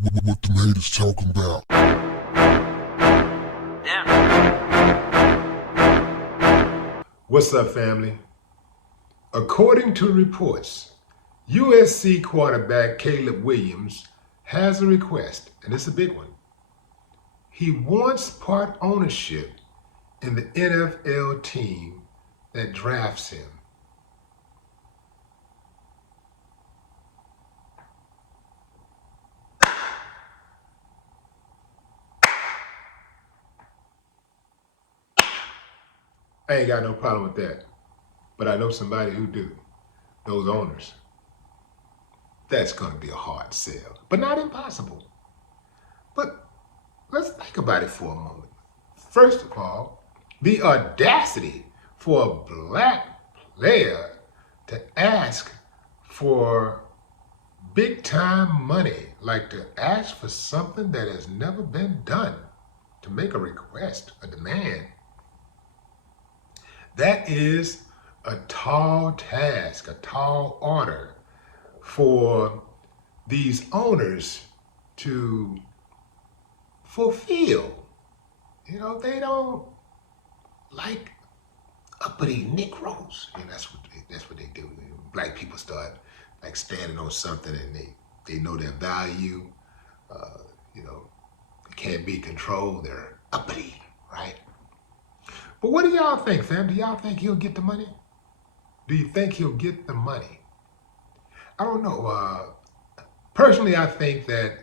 What the haters talking about? What's up, family? According to reports, USC quarterback Caleb Williams has a request, and it's a big one. He wants part ownership in the NFL team that drafts him. I ain't got no problem with that, but I know somebody who do, those owners. That's going to be a hard sell, but not impossible. But let's think about it for a moment. First of all, the audacity for a black player to ask for big time money, like to ask for something that has never been done, to make a request, a demand. That is a tall task, a tall order for these owners to fulfill. You know, they don't like uppity Negroes. You know, that's what they do. Black people start like standing on something and they know their value. You know, they can't be controlled. They're uppity, right? But what do y'all think, fam? Do y'all think he'll get the money? Do you think he'll get the money? I don't know. Personally, I think that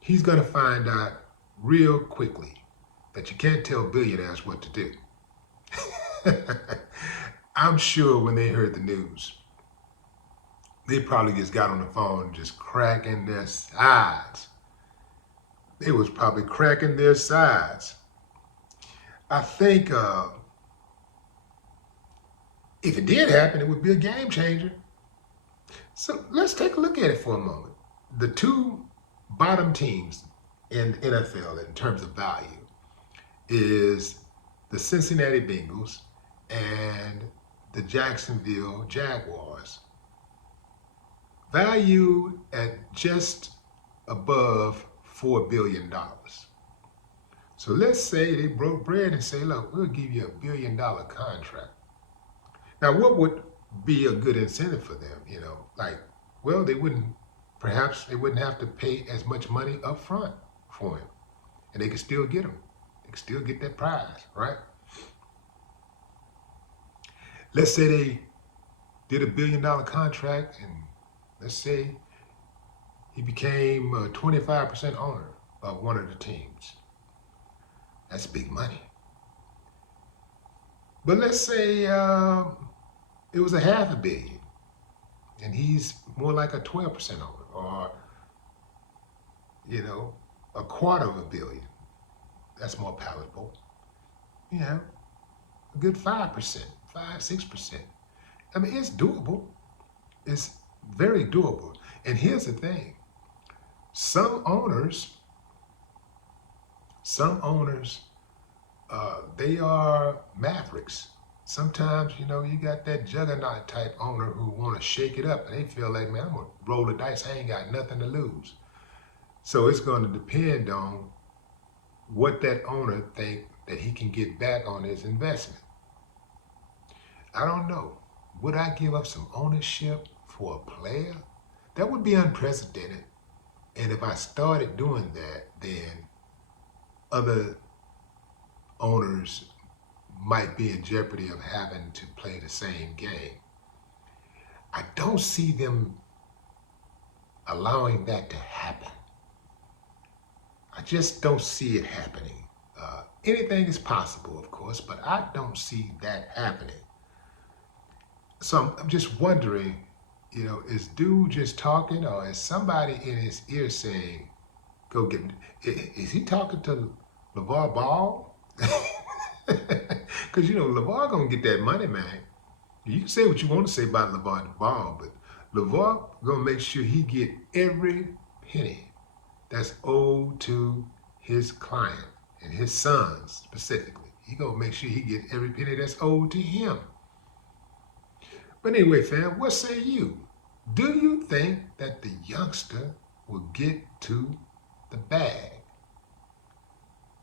he's going to find out real quickly that you can't tell billionaires what to do. I'm sure when they heard the news, they probably just got on the phone just cracking their sides. They was probably cracking their sides. I think if it did happen, it would be a game changer. So let's take a look at it for a moment. The two bottom teams in NFL in terms of value is the Cincinnati Bengals and the Jacksonville Jaguars, valued at just above $4 billion. So let's say they broke bread and say, look, we'll give you $1 billion contract. Now, what would be a good incentive for them? You know, like, well, perhaps they wouldn't have to pay as much money up front for him. And they could still get him. They could still get that prize, right? Let's say they did $1 billion contract and let's say he became a 25% owner of one of the teams. That's big money. But let's say it was $500 million and he's more like a 12% owner, or, you know, $250 million. That's more palatable. You know, a good 5%, 6%. I mean, it's doable. It's very doable. And here's the thing. Some owners, they are mavericks. Sometimes, you know, you got that juggernaut type owner who want to shake it up and they feel like, man, I'm going to roll the dice. I ain't got nothing to lose. So it's going to depend on what that owner think that he can get back on his investment. I don't know. Would I give up some ownership for a player? That would be unprecedented. And if I started doing that, then other owners might be in jeopardy of having to play the same game. I don't see them allowing that to happen. I just don't see it happening. Anything is possible, of course, but I don't see that happening. So I'm just wondering, you know, is dude just talking, or is somebody in his ear saying, go get him? Is he talking to LeVar Ball? Because, you know, LeVar gonna get that money, man. You can say what you want to say about LeVar Ball, but LeVar gonna make sure he get every penny that's owed to his client and his sons specifically. He gonna make sure he get every penny that's owed to him. But anyway, fam, what say you? Do you think that the youngster will get to the bag.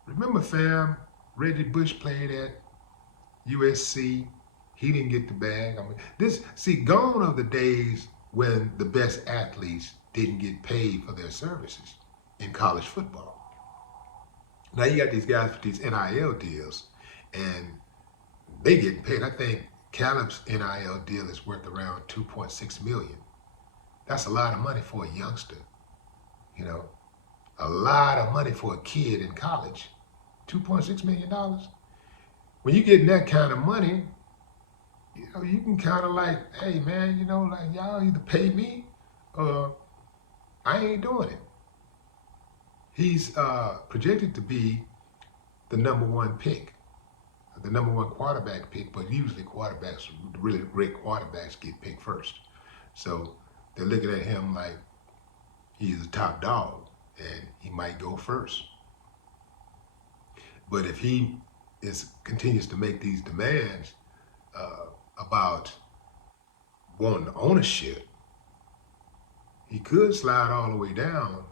Remember, fam, Reggie Bush played at USC. He didn't get the bag. I mean, gone are the days when the best athletes didn't get paid for their services in college football. Now you got these guys with these NIL deals, and they getting paid. I think Caleb's NIL deal is worth around $2.6 million. That's a lot of money for a youngster, you know, a lot of money for a kid in college. $2.6 million. When you get that kind of money, you know, you can kind of like, hey man, you know, like y'all either pay me or I ain't doing it. He's projected to be the #1 pick, the #1 quarterback pick, but usually quarterbacks, really great quarterbacks get picked first. So they're looking at him like he's a top dog and he might go first. But if he continues to make these demands about wanting ownership, he could slide all the way down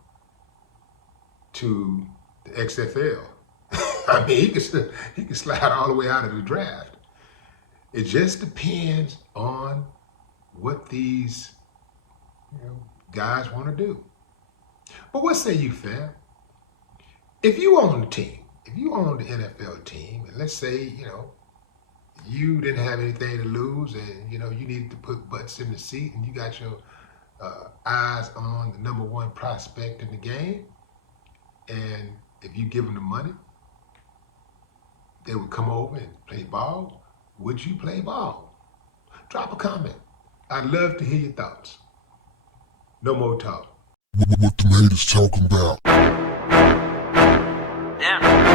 to the XFL. I mean, he could slide all the way out of the draft. It just depends on what these guys want to do. But what say you, fam? If you own the team, if you own the NFL team, and let's say, you didn't have anything to lose and, you needed to put butts in the seat and you got your eyes on the #1 prospect in the game, and if you give them the money, they would come over and play ball. Would you play ball? Drop a comment. I'd love to hear your thoughts. No more talk. What the haters talking about? Damn.